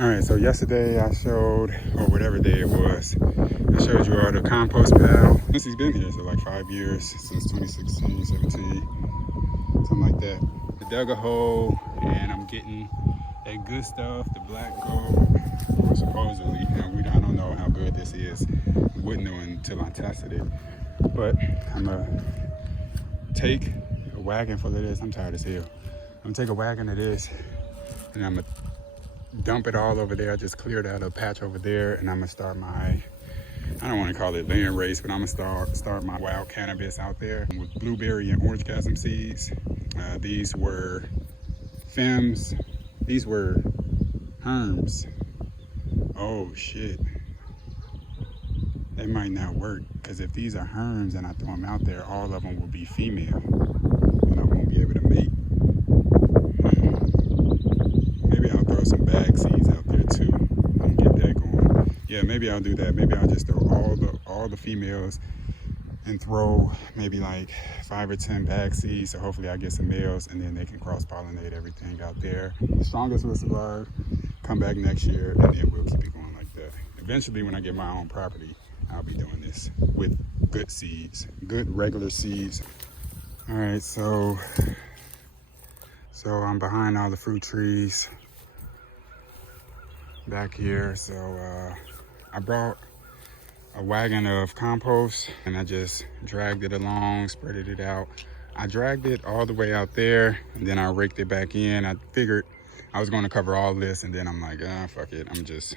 All right, so yesterday I showed, or whatever day it was, I showed you all the compost pile. Since he's been here, so like 5 years, since 2016, 17, something like that. I dug a hole and I'm getting that good stuff, the black gold, or supposedly. I don't know how good this is. I wouldn't know until I tested it. But I'm gonna take a wagon full of this. I'm tired as hell. I'm gonna take a wagon of this and I'm gonna dump it all over there. I just cleared out a patch over there and I'm gonna start my, I don't want to call it land race, but I'm gonna start my wild cannabis out there with blueberry and orange chasm seeds. These were Fems. These were Herms. Oh shit. They might not work because if these are Herms and I throw them out there, all of them will be female and I won't be able to mate. Maybe I'll throw some bag seeds out there too and get that going. Yeah, maybe I'll do that. Maybe I'll just throw all the females and throw maybe like 5 or 10 bag seeds. So hopefully I get some males and then they can cross-pollinate everything out there. The strongest will survive, come back next year, and then we'll keep it going like that. Eventually when I get my own property, I'll be doing this with good seeds, good regular seeds. All right, so I'm behind all the fruit trees back here. So I brought a wagon of compost and I just dragged it along, spreaded it out. I dragged it all the way out there and then I raked it back in. I figured I was going to cover all this and then I'm like, fuck it. I'm just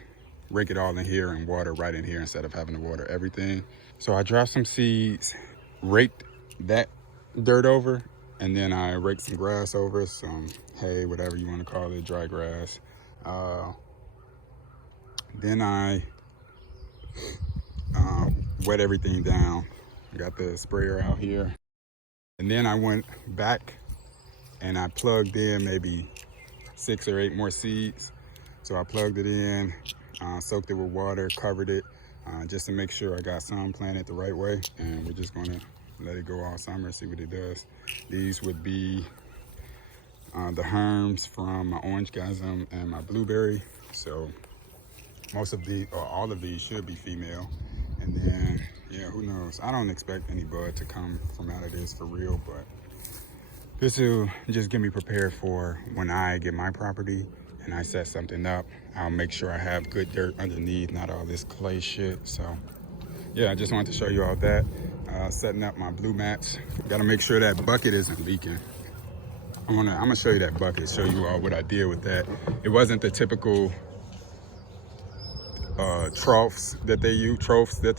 rake it all in here and water right in here instead of having to water everything. So I dropped some seeds, raked that dirt over, and then I raked some grass over, some hay, whatever you want to call it, dry grass. Then I wet everything down. I got the sprayer out here. And then I went back and I plugged in maybe 6 or 8 more seeds. So I plugged it in, soaked it with water, covered it, just to make sure I got some planted the right way. And we're just gonna let it go all summer, see what it does. These would be the Herms from my orange chasm and my blueberry. So most of the, or all of these should be female. And then, yeah, who knows? I don't expect any bud to come from out of this for real, but this will just get me prepared for when I get my property and I set something up. I'll make sure I have good dirt underneath, not all this clay shit. So yeah, I just wanted to show you all that. Setting up my blue mats. Gotta make sure that bucket isn't leaking. I'm gonna show you that bucket, show you all what I did with that. It wasn't the typical troughs that they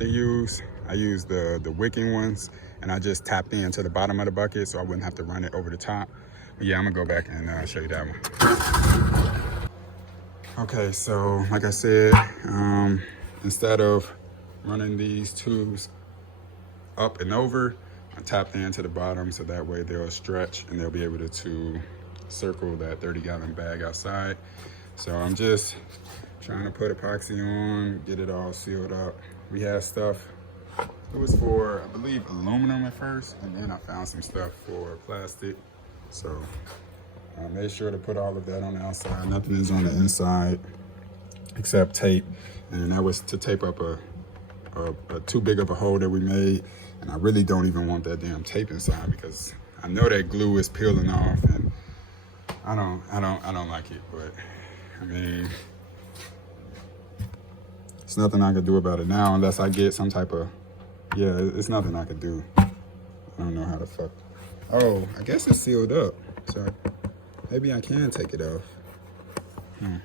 use. I used the wicking ones and I just tapped into the bottom of the bucket so I wouldn't have to run it over the top. But yeah, I'm gonna go back and show you that one. Okay, so like I said, instead of running these tubes up and over, I tapped into the bottom so that way they'll stretch and they'll be able to circle that 30-gallon bag outside. So I'm just trying to put epoxy on, get it all sealed up. We had stuff, it was for, I believe, aluminum at first, and then I found some stuff for plastic. So I made sure to put all of that on the outside. Nothing is on the inside except tape. And that was to tape up a too big of a hole that we made. And I really don't even want that damn tape inside because I know that glue is peeling off and I don't like it, but I mean, it's nothing I could do about it now unless I get some type of, yeah, it's nothing I could do. I don't know how the fuck. Oh, I guess it's sealed up. So maybe I can take it off. I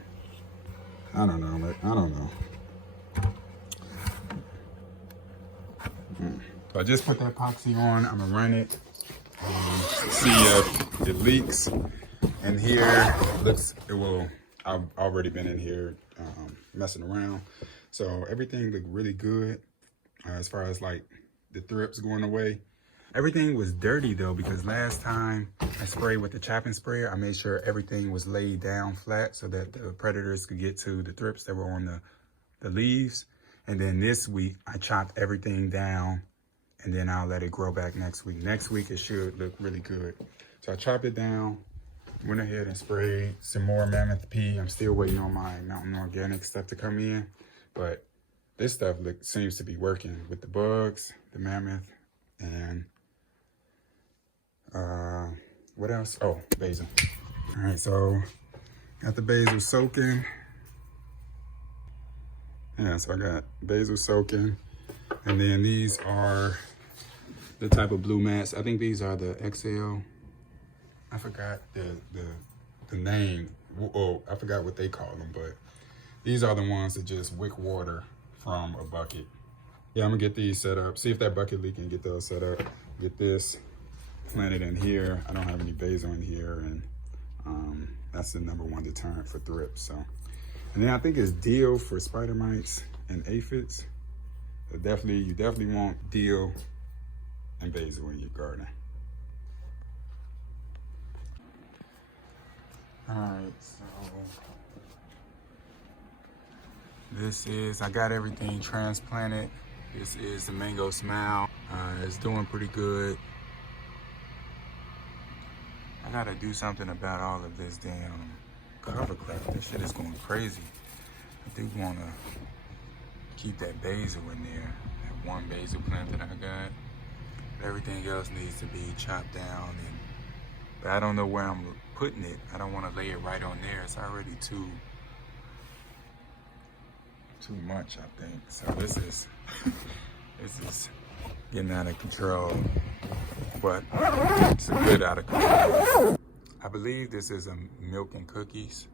don't know, I don't know. So I just put that epoxy on. I'm gonna run it, see if it leaks. And here, I've already been in here messing around. So everything looked really good as far as like the thrips going away. Everything was dirty though, because last time I sprayed with the chapping sprayer, I made sure everything was laid down flat so that the predators could get to the thrips that were on the leaves. And then this week I chopped everything down and then I'll let it grow back next week. Next week it should look really good. So I chopped it down, Went ahead and sprayed some more Mammoth P. I'm still waiting on my Mountain Organic stuff to come in, but this stuff seems to be working with the bugs, the Mammoth, and what else? Oh, basil. All right, so got the basil soaking. Yeah, so I got basil soaking, and then these are the type of blue mats. I think these are the XL. I forgot the name. Oh, I forgot what they call them, but these are the ones that just wick water from a bucket. Yeah, I'm gonna get these set up. See if that bucket leak and get those set up. Get this planted in here. I don't have any basil in here, and that's the #1 deterrent for thrips. So, and then I think it's deal for spider mites and aphids. So you definitely want deal and basil in your garden. All right, so I got everything transplanted. This is the Mango Smile. It's doing pretty good. I gotta do something about all of this damn cover crap. This shit is going crazy. I do wanna keep that basil in there. That one basil plant that I got. Everything else needs to be chopped down, but I don't know where I'm putting it. I don't want to lay it right on there. It's already too much, I think. So this is getting out of control, but it's a bit out of control. I believe this is a milk and cookies,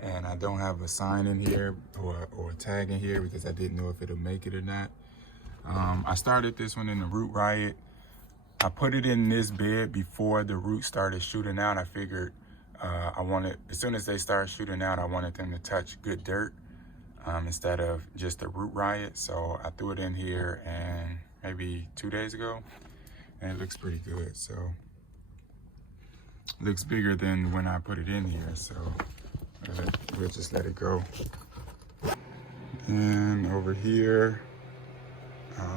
and I don't have a sign in here or a tag in here because I didn't know if it'll make it or not. I started this one in the Root Riot. I put it in this bed before the roots started shooting out. I figured as soon as they start shooting out, I wanted them to touch good dirt instead of just the Root Riot. So I threw it in here and maybe 2 days ago, and it looks pretty good. So it looks bigger than when I put it in here. So we'll just let it go. And over here,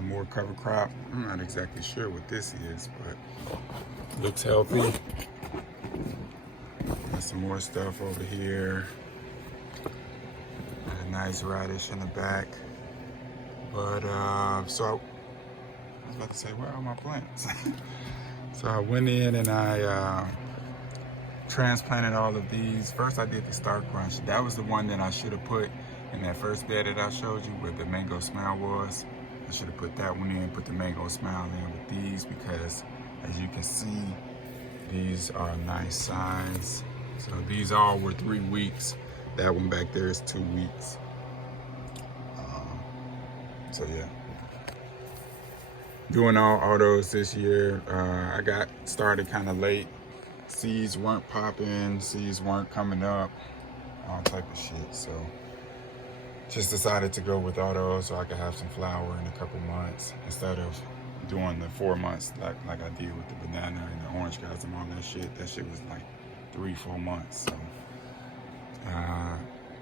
more cover crop. I'm not exactly sure what this is, but looks healthy. Got some more stuff over here. Got a nice radish in the back. But so I was about to say, where are my plants? So I went in and I transplanted all of these. First I did the Star Crunch. That was the one that I should have put in that first bed that I showed you where the Mango Smile was. I should have put that one in, put the Mango Smile in with these, because as you can see, these are a nice size. So these all were 3 weeks. That one back there is 2 weeks. So yeah. Doing all autos this year. I got started kind of late. Seeds weren't popping, seeds weren't coming up, all type of shit. So just decided to go with auto so I could have some flower in a couple months instead of doing the 4 months like I did with the banana and the orange guys and all that shit. That shit was like 3-4 months. So,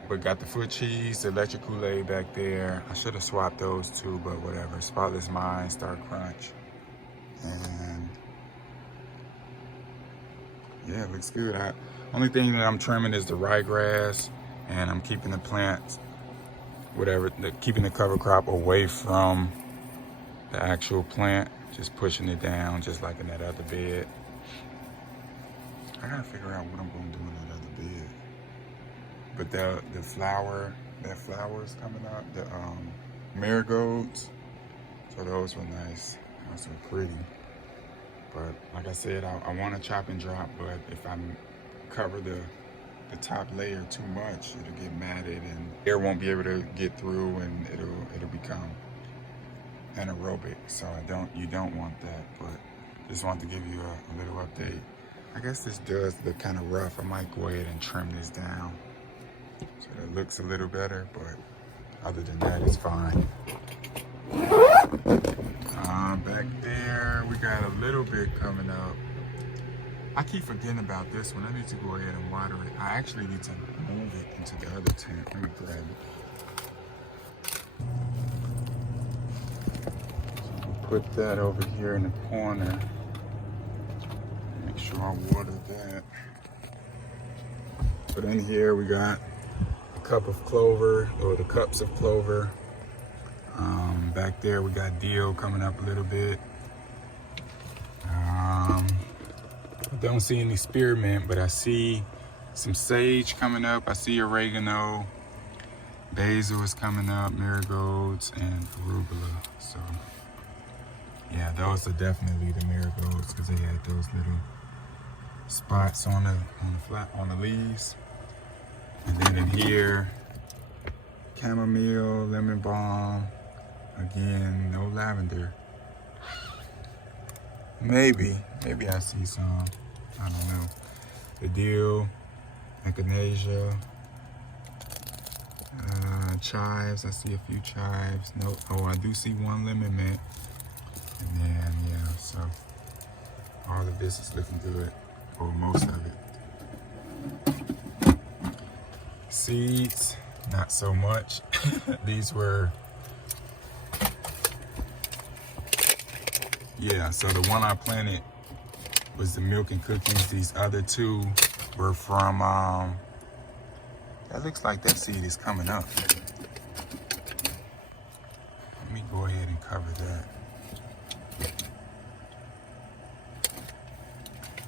but got the foot cheese, the electric Kool-Aid back there. I should have swapped those two, but whatever. Spotless Mind, Star Crunch, and yeah, it looks good. Only thing that I'm trimming is the ryegrass, and I'm keeping the plants, keeping the cover crop away from the actual plant, just pushing it down, just like in that other bed. I gotta figure out what I'm gonna do in that other bed. But the flower's coming out, the marigolds, so those were nice, those were pretty. But like I said, I want to chop and drop, but if I cover the top layer too much, it'll get matted and air won't be able to get through, and it'll become anaerobic. So you don't want that. But just want to give you a little update. I guess this does look kind of rough. I might go ahead and trim this down so that it looks a little better, but other than that, it's fine. Back there, we got a little bit coming up. I keep forgetting about this one. I need to go ahead and water it. I actually need to move it into the other tent. Let me grab it. So put that over here in the corner. Make sure I water that. So then here we got a cup of clover, or the cups of clover. Back there we got dill coming up a little bit. I don't see any spearmint, but I see some sage coming up. I see oregano. Basil is coming up, marigolds, and arugula. So yeah, those are definitely the marigolds because they had those little spots on the leaves. And then in here, chamomile, lemon balm. Again, no lavender. Maybe I see some. I don't know. The dill, echinacea, chives. I see a few chives. No, oh, I do see one lemon mint. And then yeah, so all of this is looking good, or most of it. Seeds, not so much. These were. Yeah, so the one I planted was the milk and cookies. These other two were from, that looks like that seed is coming up. Let me go ahead and cover that.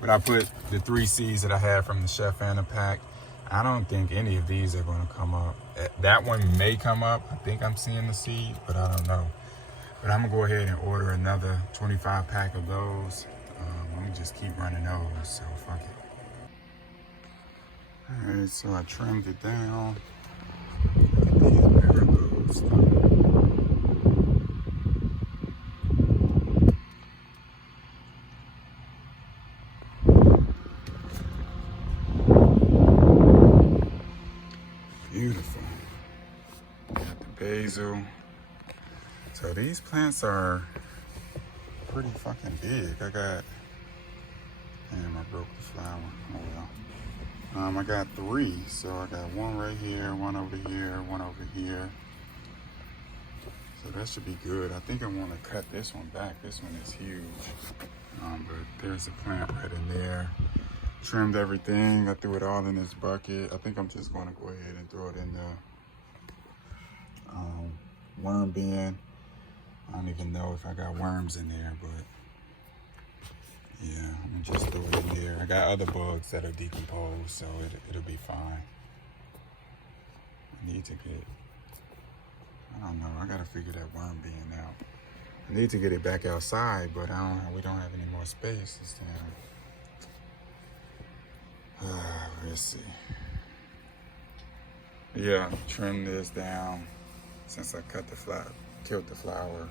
But I put the 3 seeds that I had from the Chef Anna pack. I don't think any of these are gonna come up. That one may come up. I think I'm seeing the seed, but I don't know. But I'm gonna go ahead and order another 25 pack of those. I'm gonna just keep running those, so fuck it. All right, so I trimmed it down. Look at these marigolds. Beautiful. Got the basil. So these plants are pretty fucking big. I got, damn, I broke the flower. Oh well. I got 3. So I got one right here, one over here, one over here. So that should be good. I think I want to cut this one back. This one is huge. But there's a plant right in there. Trimmed everything. I threw it all in this bucket. I think I'm just going to go ahead and throw it in the worm bin. I don't even know if I got worms in there, but yeah, I'm gonna just throw it in there. I got other bugs that are decomposed, so it'll be fine. I need to get, I don't know, I gotta figure that worm bin out. I need to get it back outside, but we don't have any more space this time. Let's see. Yeah, trim this down since I killed the flower.